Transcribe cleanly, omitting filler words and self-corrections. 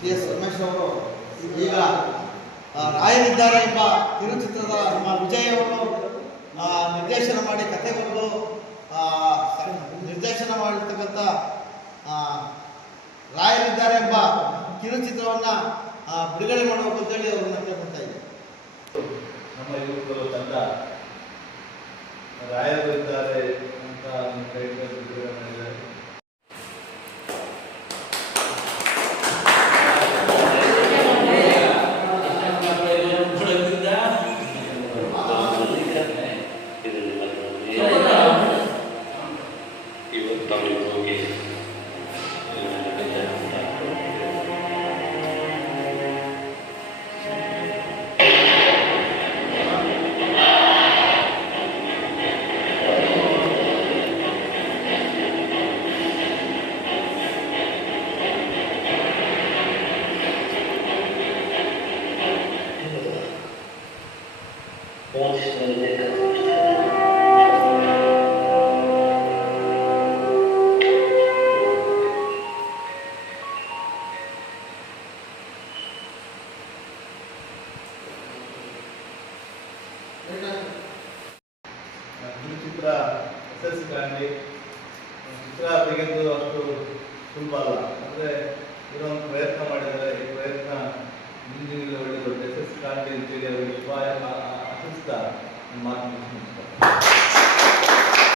T S Ramesh ಅವರು ಈಗ ರಾಯರಿದ್ದಾರೆ ಎಂಬ ಕಿರುಚಿತ್ರದ ನಮ್ಮ ವಿಜಯ್ ಅವರು ನಿರ್ದೇಶನ ಮಾಡಿ ಕಥೆ ಬರೆದು ನಿರ್ದೇಶನ ಮಾಡಿರ್ತಕ್ಕಂಥ ರಾಯರಿದ್ದಾರೆ ಎಂಬ ಕಿರುಚಿತ್ರವನ್ನು ಬಿಡುಗಡೆ ಮಾಡಬೇಕು ಅಂತೇಳಿ ಅವ್ರನ್ನ ಕೇಳ್ಕೊಳ್ತಾ ಇದ್ದಾರೆ. ನಮ್ಮ ಯುವಕರು ತಂಡ ರಾಯರಿದ್ದಾರೆ ಅಂತ ಬಿಡುಗಡೆ ಮಾಡಿದ್ದಾರೆ. ಚಿತ್ರ ಯಶಸ್ವಿ ಕಾಣಲಿ. ಚಿತ್ರ ತೆಗೆದು ಅಷ್ಟು ಸುಲಭ ಅಲ್ಲ. ಅಂದರೆ ಇವರೊಂದು ಪ್ರಯತ್ನ ಮಾಡಿದ್ದಾರೆ. ಈ ಪ್ರಯತ್ನ ಮುಂದಿನ ಒಳ್ಳೆಯದು ಯಶಸ್ವಿ ಕಾಣಲಿ ಅಂತೇಳಿ ಅವರಿಗೆ ಶುಭ ಆಶಿಸ್ತಾ ಮಾತು ಮುಗಿಸ್ತಾರೆ.